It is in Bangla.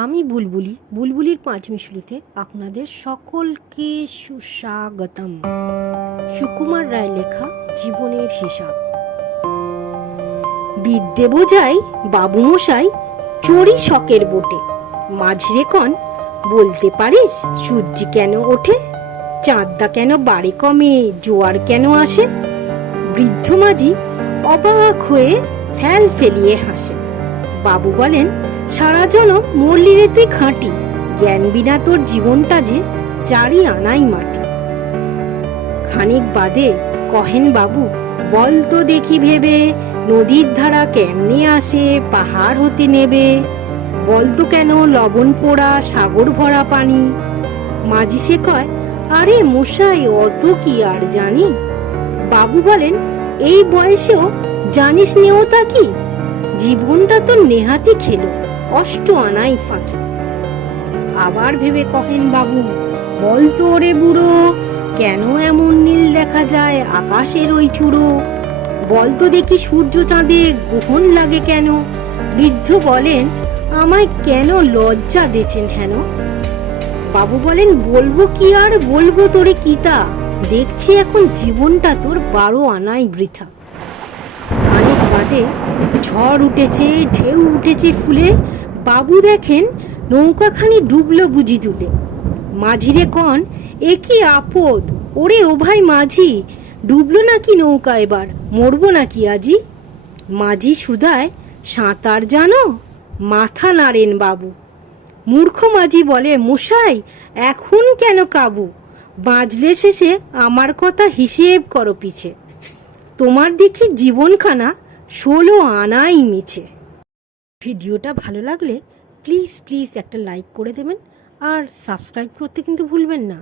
আমি বুলবুলি, বুলবুলির পাঁচমিশালিতে আপনাদের সকলকে সুস্বাগতম। সুকুমার রায় লেখা জীবনের হিসাব। বিদ্যে বোঝাই বাবুমশাই চড়ি শখের বোটে, মাঝিরে কন বলতে পারিস সূর্য কেন ওঠে, চাঁদটা কেন বাড়ে কমে, জোয়ার কেন আসে। বৃদ্ধ মাঝি অবাক হয়ে ফেল ফেলিয়ে হাসে। বাবু বলেন, সারা জনম মরলি রে তুই খাঁটি, জ্ঞান বিনা তোর জীবনটা যে চারি আনাই মাটি। খানিক বাদে কহেন বাবু, বল তো দেখি ভেবে, নদীর ধারা কেমনে আসে পাহাড় হতে নেবে, বল তো কেন লবণ পোড়া সাগর ভরা পানি। মাঝি সে কয়, আরে মশাই অত কি আর জানি। বাবু বলেন, এই বয়সেও জানিস নেওতা কি, জীবনটা তো নেহাতি খেলো অষ্ট আনাই ফাঁকি। আবার ভেবে কহেন বাবু, বল তো ওরে বুড়ো, কেন এমন নীল দেখা যায় আকাশের ওই চূড়ো, বল তো দেখি সূর্য চাঁদে গ্রহণ লাগে কেন। বৃদ্ধ বলেন, আমায় কেন লজ্জা দেছেন হেন। বাবু বলেন, বলবো কি আর বলবো তোরে কিতা, দেখছি এখন জীবনটা তোর 12 আনাই বৃথা। খানিক বাদে ঝড় উঠেছে, ঢেউ উঠেছে ফুলে, বাবু দেখেন নৌকাখানি ডুবলো বুঝি তুলে। মাঝিরে কন, এ কি আপদ, ওরে ও ভাই মাঝি, ডুবলো নাকি নৌকা, এবার মরবো নাকি আজি। মাঝি সুধায়, সাঁতার জানো, মাথা নাড়েন বাবু। মূর্খ মাঝি বলে, মশাই এখন কেন কাবু, বাঁচলে শেষে আমার কথা হিসেব করো পিছে, তোমার দেখি জীবনখানা 16 আনাই মিছে। ভিডিওটা ভালো লাগলে প্লিজ একটা লাইক করে দেবেন, আর সাবস্ক্রাইব করতে কিন্তু ভুলবেন না।